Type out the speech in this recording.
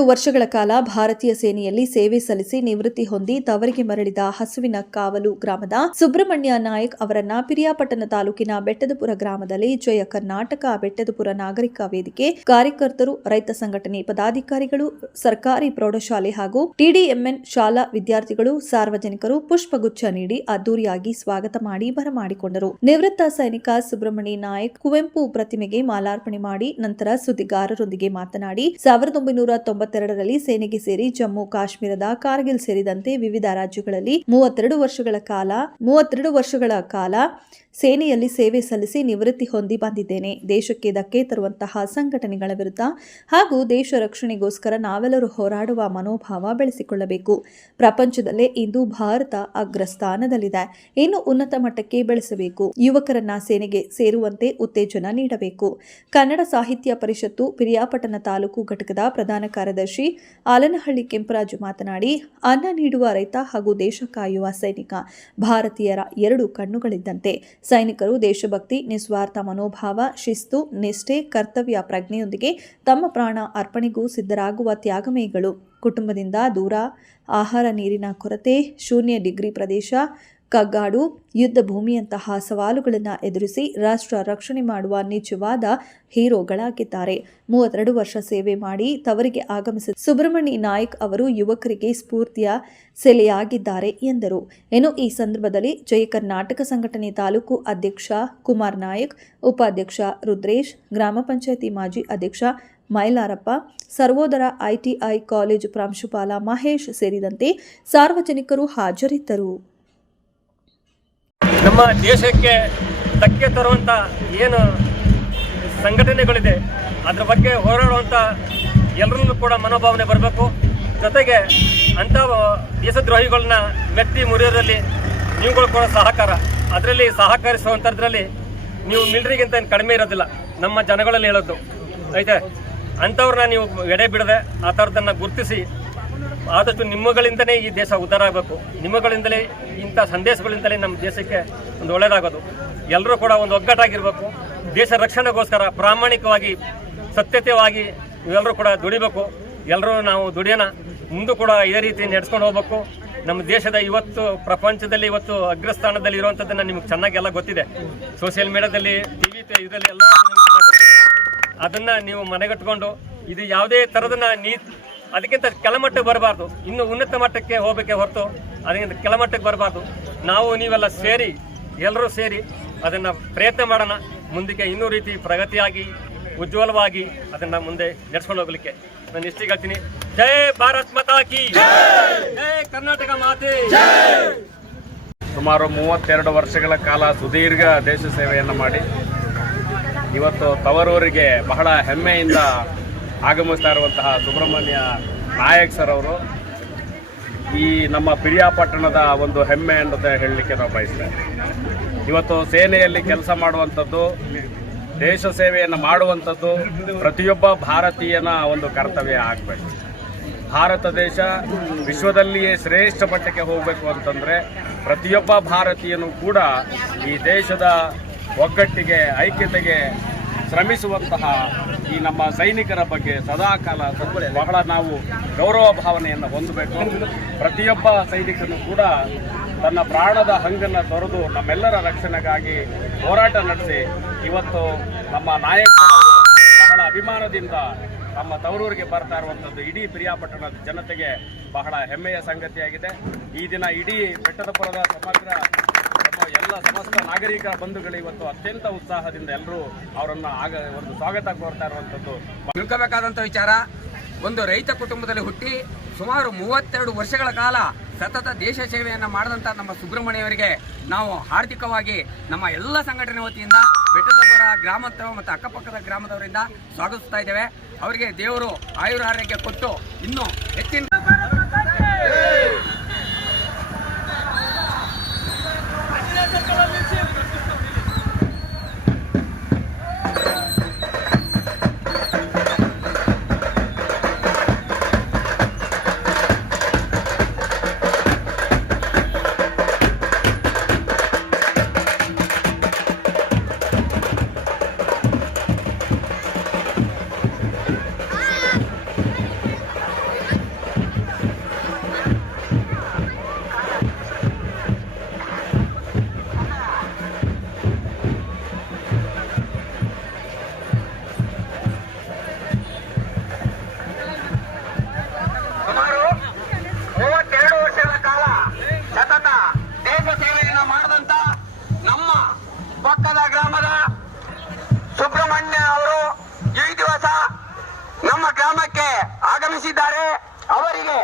32 ವರ್ಷಗಳ ಕಾಲ ಭಾರತೀಯ ಸೇನೆಯಲ್ಲಿ ಸೇವೆ ಸಲ್ಲಿಸಿ ನಿವೃತ್ತಿ ಹೊಂದಿ ತವರಿಗೆ ಮರಳಿದ ಹಸುವಿನ ಕಾವಲು ಗ್ರಾಮದ ಸುಬ್ರಹ್ಮಣ್ಯ ನಾಯಕ್ ಅವರನ್ನ ಪಿರಿಯಾಪಟ್ಟಣ ತಾಲೂಕಿನ ಬೆಟ್ಟದಪುರ ಗ್ರಾಮದಲ್ಲಿ ಜಯ ಕರ್ನಾಟಕ ಬೆಟ್ಟದಪುರ ನಾಗರಿಕ ವೇದಿಕೆ ಕಾರ್ಯಕರ್ತರು, ರೈತ ಸಂಘಟನೆ ಪದಾಧಿಕಾರಿಗಳು, ಸರ್ಕಾರಿ ಪ್ರೌಢಶಾಲೆ ಹಾಗೂ ಟಿಡಿಎಂಎನ್ ಶಾಲಾ ವಿದ್ಯಾರ್ಥಿಗಳು, ಸಾರ್ವಜನಿಕರು ಪುಷ್ಪಗುಚ್ಛ ನೀಡಿ ಅದ್ದೂರಿಯಾಗಿ ಸ್ವಾಗತ ಮಾಡಿ ಬರಮಾಡಿಕೊಂಡರು. ನಿವೃತ್ತ ಸೈನಿಕ ಸುಬ್ರಹ್ಮಣ್ಯ ನಾಯಕ್ ಕುವೆಂಪು ಪ್ರತಿಮೆಗೆ ಮಾಲಾರ್ಪಣೆ ಮಾಡಿ ನಂತರ ಸುದ್ದಿಗಾರರೊಂದಿಗೆ ಮಾತನಾಡಿ 1992ರಲ್ಲಿ ಸೇನೆಗೆ ಸೇರಿ ಜಮ್ಮು ಕಾಶ್ಮೀರದ ಕಾರ್ಗಿಲ್ ಸೇರಿದಂತೆ ವಿವಿಧ ರಾಜ್ಯಗಳಲ್ಲಿ 32 ವರ್ಷಗಳ ಕಾಲ ಸೇನೆಯಲ್ಲಿ ಸೇವೆ ಸಲ್ಲಿಸಿ ನಿವೃತ್ತಿ ಹೊಂದಿ ಬಂದಿದ್ದೇನೆ. ದೇಶಕ್ಕೆ ಧಕ್ಕೆ ತರುವಂತಹ ಸಂಘಟನೆಗಳ ವಿರುದ್ಧ ಹಾಗೂ ದೇಶ ರಕ್ಷಣೆಗೋಸ್ಕರ ನಾವೆಲ್ಲರೂ ಹೋರಾಡುವ ಮನೋಭಾವ ಬೆಳೆಸಿಕೊಳ್ಳಬೇಕು. ಪ್ರಪಂಚದಲ್ಲೇ ಇಂದು ಭಾರತ ಅಗ್ರಸ್ಥಾನದಲ್ಲಿದೆ. ಇನ್ನು ಉನ್ನತ ಮಟ್ಟಕ್ಕೆ ಬೆಳೆಸಬೇಕು. ಯುವಕರನ್ನ ಸೇನೆಗೆ ಸೇರುವಂತೆ ಉತ್ತೇಜನ ನೀಡಬೇಕು. ಕನ್ನಡ ಸಾಹಿತ್ಯ ಪರಿಷತ್ತು ಪಿರಿಯಾಪಟ್ಟಣ ತಾಲೂಕು ಘಟಕದ ಪ್ರಧಾನ ಕಾರ್ಯದರ್ಶಿ ಆಲನಹಳ್ಳಿ ಕೆಂಪರಾಜು ಮಾತನಾಡಿ, ಅನ್ನ ನೀಡುವ ರೈತ ಹಾಗೂ ದೇಶ ಕಾಯುವ ಸೈನಿಕ ಭಾರತೀಯರ ಎರಡು ಕಣ್ಣುಗಳಿದ್ದಂತೆ. ಸೈನಿಕರು ದೇಶಭಕ್ತಿ, ನಿಸ್ವಾರ್ಥ ಮನೋಭಾವ, ಶಿಸ್ತು, ನಿಷ್ಠೆ, ಕರ್ತವ್ಯ ಪ್ರಜ್ಞೆಯೊಂದಿಗೆ ತಮ್ಮ ಪ್ರಾಣ ಅರ್ಪಣೆಗೂ ಸಿದ್ಧರಾಗುವ ತ್ಯಾಗಮೇಯಿಗಳು. ಕುಟುಂಬದಿಂದ ದೂರ, ಆಹಾರ ನೀರಿನ ಕೊರತೆ, ಶೂನ್ಯ ಡಿಗ್ರಿ ಪ್ರದೇಶ, ಕಗ್ಗಾಡು, ಯುದ್ಧ ಭೂಮಿಯಂತಹ ಸವಾಲುಗಳನ್ನು ಎದುರಿಸಿ ರಾಷ್ಟ್ರ ರಕ್ಷಣೆ ಮಾಡುವ ನಿಜವಾದ ಹೀರೋಗಳಾಗಿದ್ದಾರೆ. 32 ವರ್ಷ ಸೇವೆ ಮಾಡಿ ತವರಿಗೆ ಆಗಮಿಸಿದ ಸುಬ್ರಹ್ಮಣ್ಯ ನಾಯಕ್ ಅವರು ಯುವಕರಿಗೆ ಸ್ಫೂರ್ತಿಯ ಸೆಲೆಯಾಗಿದ್ದಾರೆ ಎಂದರು. ಇನ್ನು ಈ ಸಂದರ್ಭದಲ್ಲಿ ಜಯ ಕರ್ನಾಟಕ ಸಂಘಟನೆ ತಾಲೂಕು ಅಧ್ಯಕ್ಷ ಕುಮಾರ್ ನಾಯಕ್, ಉಪಾಧ್ಯಕ್ಷ ರುದ್ರೇಶ್, ಗ್ರಾಮ ಪಂಚಾಯಿತಿ ಮಾಜಿ ಅಧ್ಯಕ್ಷ ಮೈಲಾರಪ್ಪ, ಸರ್ವೋದರ ಐಟಿಐ ಕಾಲೇಜು ಪ್ರಾಂಶುಪಾಲ ಮಹೇಶ್ ಸೇರಿದಂತೆ ಸಾರ್ವಜನಿಕರು ಹಾಜರಿದ್ದರು. ನಮ್ಮ ದೇಶಕ್ಕೆ ಧಕ್ಕೆ ತರುವಂಥ ಏನು ಸಂಘಟನೆಗಳಿದೆ ಅದರ ಬಗ್ಗೆ ಹೋರಾಡುವಂಥ ಎಲ್ಲರಲ್ಲೂ ಕೂಡ ಮನೋಭಾವನೆ ಬರಬೇಕು. ಜೊತೆಗೆ ಅಂಥ ದೇಶದ್ರೋಹಿಗಳನ್ನ ಮೆಟ್ಟಿ ಮುರಿಯೋದ್ರಲ್ಲಿ ನೀವುಗಳು ಕೂಡ ಸಹಕಾರ, ಅದರಲ್ಲಿ ಸಹಕರಿಸುವಂಥದ್ರಲ್ಲಿ ನೀವು ಮಿಲಿಟರಿಗಿಂತ ಏನು ಕಡಿಮೆ ಇರೋದಿಲ್ಲ. ನಮ್ಮ ಜನಗಳಲ್ಲಿ ಹೇಳೋದು ಐತೆ, ಅಂಥವ್ರನ್ನ ನೀವು ಎಡೆ ಬಿಡದೆ ಆ ಥರದನ್ನು ಗುರುತಿಸಿ ಆದಷ್ಟು ನಿಮ್ಮಗಳಿಂದಲೇ ಈ ದೇಶ ಉದ್ಧಾರ ಆಗಬೇಕು. ನಿಮ್ಮಗಳಿಂದಲೇ ಇಂಥ ಸಂದೇಶಗಳಿಂದಲೇ ನಮ್ಮ ದೇಶಕ್ಕೆ ಒಂದು ಒಳ್ಳೆಯದಾಗೋದು. ಎಲ್ಲರೂ ಕೂಡ ಒಂದು ಒಗ್ಗಟ್ಟಾಗಿರಬೇಕು. ದೇಶ ರಕ್ಷಣೆಗೋಸ್ಕರ ಪ್ರಾಮಾಣಿಕವಾಗಿ, ಸತ್ಯತೆಯಾಗಿ ಇವೆಲ್ಲರೂ ಕೂಡ ದುಡಿಬೇಕು. ಎಲ್ಲರೂ ನಾವು ದುಡಿಯೋಣ. ಮುಂದೂ ಕೂಡ ಇದೇ ರೀತಿ ನಡೆಸ್ಕೊಂಡು ಹೋಗ್ಬೇಕು. ನಮ್ಮ ದೇಶದ ಇವತ್ತು ಪ್ರಪಂಚದಲ್ಲಿ ಇವತ್ತು ಅಗ್ರಸ್ಥಾನದಲ್ಲಿ ಇರುವಂಥದ್ದನ್ನು ನಿಮಗೆ ಚೆನ್ನಾಗೆಲ್ಲ ಗೊತ್ತಿದೆ. ಸೋಷಿಯಲ್ ಮೀಡಿಯಾದಲ್ಲಿ, ಟಿವಿ ಇದರಲ್ಲಿ ಎಲ್ಲ ಅದನ್ನು ನೀವು ಮನೆಗಟ್ಕೊಂಡು ಇದು ಯಾವುದೇ ಥರದನ್ನ ಅದಕ್ಕಿಂತ ಕೆಳಮಟ್ಟಕ್ಕೆ ಬರಬಾರ್ದು. ಇನ್ನು ಉನ್ನತ ಮಟ್ಟಕ್ಕೆ ಹೋಗಬೇಕೆ ಹೊರತು ಅದಕ್ಕಿಂತ ಕೆಳಮಟ್ಟಕ್ಕೆ ಬರಬಾರ್ದು. ನಾವು ನೀವೆಲ್ಲ ಸೇರಿ, ಎಲ್ಲರೂ ಸೇರಿ ಅದನ್ನು ಪ್ರಯತ್ನ ಮಾಡೋಣ. ಮುಂದಕ್ಕೆ ಇನ್ನೂ ರೀತಿ ಪ್ರಗತಿಯಾಗಿ ಉಜ್ವಲವಾಗಿ ಅದನ್ನು ಮುಂದೆ ನಡೆಸ್ಕೊಂಡು ಹೋಗಲಿಕ್ಕೆ ನಾನು ಇಷ್ಟು ಹೇಳ್ತೀನಿ. ಜೈ ಭಾರತ್ ಮಾತಾ ಕಿ ಜೈ, ಕರ್ನಾಟಕ ಮಾತೆ. ಸುಮಾರು 32 ವರ್ಷಗಳ ಕಾಲ ಸುದೀರ್ಘ ದೇಶ ಸೇವೆಯನ್ನು ಮಾಡಿ ಇವತ್ತು ತವರೂರಿಗೆ ಬಹಳ ಹೆಮ್ಮೆಯಿಂದ ಆಗಮಿಸ್ತಾ ಇರುವಂತಹ ಸುಬ್ರಹ್ಮಣ್ಯ ನಾಯಕ್ ಸರ್ ಅವರು ಈ ನಮ್ಮ ಪಿರಿಯಾಪಟ್ಟಣದ ಒಂದು ಹೆಮ್ಮೆ ಅಂತ ಹೇಳಲಿಕ್ಕೆ ನಾವು ಬಯಸ್ತೇವೆ. ಇವತ್ತು ಸೇನೆಯಲ್ಲಿ ಕೆಲಸ ಮಾಡುವಂಥದ್ದು, ದೇಶ ಸೇವೆಯನ್ನು ಮಾಡುವಂಥದ್ದು ಪ್ರತಿಯೊಬ್ಬ ಭಾರತೀಯನ ಒಂದು ಕರ್ತವ್ಯ ಆಗಬೇಕು. ಭಾರತ ದೇಶ ವಿಶ್ವದಲ್ಲಿಯೇ ಶ್ರೇಷ್ಠ ಮಟ್ಟಕ್ಕೆ ಹೋಗಬೇಕು ಅಂತಂದರೆ ಪ್ರತಿಯೊಬ್ಬ ಭಾರತೀಯನೂ ಕೂಡ ಈ ದೇಶದ ಒಗ್ಗಟ್ಟಿಗೆ, ಐಕ್ಯತೆಗೆ ಶ್ರಮಿಸುವಂತಹ ಈ ನಮ್ಮ ಸೈನಿಕರ ಬಗ್ಗೆ ಸದಾಕಾಲ ಬಹಳ ನಾವು ಗೌರವ ಭಾವನೆಯನ್ನು ಹೊಂದಬೇಕು. ಪ್ರತಿಯೊಬ್ಬ ಸೈನಿಕನು ಕೂಡ ತನ್ನ ಪ್ರಾಣದ ಹಂಗನ್ನು ತೊರೆದು ನಮ್ಮೆಲ್ಲರ ರಕ್ಷಣೆಗಾಗಿ ಹೋರಾಟ ನಡೆಸಿ ಇವತ್ತು ನಮ್ಮ ನಾಯಕರು ಬಹಳ ಅಭಿಮಾನದಿಂದ ನಮ್ಮ ತವರೂರಿಗೆ ಬರ್ತಾ ಇರುವಂಥದ್ದು ಇಡೀ ಪಿರಿಯಾಪಟ್ಟಣದ ಜನತೆಗೆ ಬಹಳ ಹೆಮ್ಮೆಯ ಸಂಗತಿಯಾಗಿದೆ. ಈ ದಿನ ಇಡೀ ಬೆಟ್ಟದಪುರದ ಸಮಗ್ರ ಎಲ್ಲ ಸಮಸ್ತ ನಾಗರಿಕ ಬಂಧುಗಳು ಇವತ್ತು ಅತ್ಯಂತ ಉತ್ಸಾಹದಿಂದ ಎಲ್ಲರೂ ಅವರನ್ನು ಒಂದು ಸ್ವಾಗತ ಕೋರ್ತಾ ಇರುವಂಥದ್ದು ತಿಳ್ಕೋಬೇಕಾದಂಥ ವಿಚಾರ. ಒಂದು ರೈತ ಕುಟುಂಬದಲ್ಲಿ ಹುಟ್ಟಿ ಸುಮಾರು 32 ವರ್ಷಗಳ ಕಾಲ ಸತತ ದೇಶ ಸೇವೆಯನ್ನು ಮಾಡಿದಂಥ ನಮ್ಮ ಸುಬ್ರಹ್ಮಣ್ಯವರಿಗೆ ನಾವು ಹಾರ್ದಿಕವಾಗಿ ನಮ್ಮ ಎಲ್ಲ ಸಂಘಟನೆ ವತಿಯಿಂದ ಬೆಟ್ಟದಪುರ ಗ್ರಾಮಾಂತರ ಮತ್ತು ಅಕ್ಕಪಕ್ಕದ ಗ್ರಾಮದವರಿಂದ ಸ್ವಾಗತಿಸ್ತಾ ಇದ್ದೇವೆ. ಅವರಿಗೆ ದೇವರು ಆಯುರಾರೋಗ್ಯ ಕೊಟ್ಟು ಇನ್ನೂ ಹೆಚ್ಚಿನ ಪಕ್ಕದ ಗ್ರಾಮದ ಸುಬ್ರಹ್ಮಣ್ಯ ಅವರು ಈ ದಿವಸ ನಮ್ಮ ಗ್ರಾಮಕ್ಕೆ ಆಗಮಿಸಿದ್ದಾರೆ. ಅವರಿಗೆ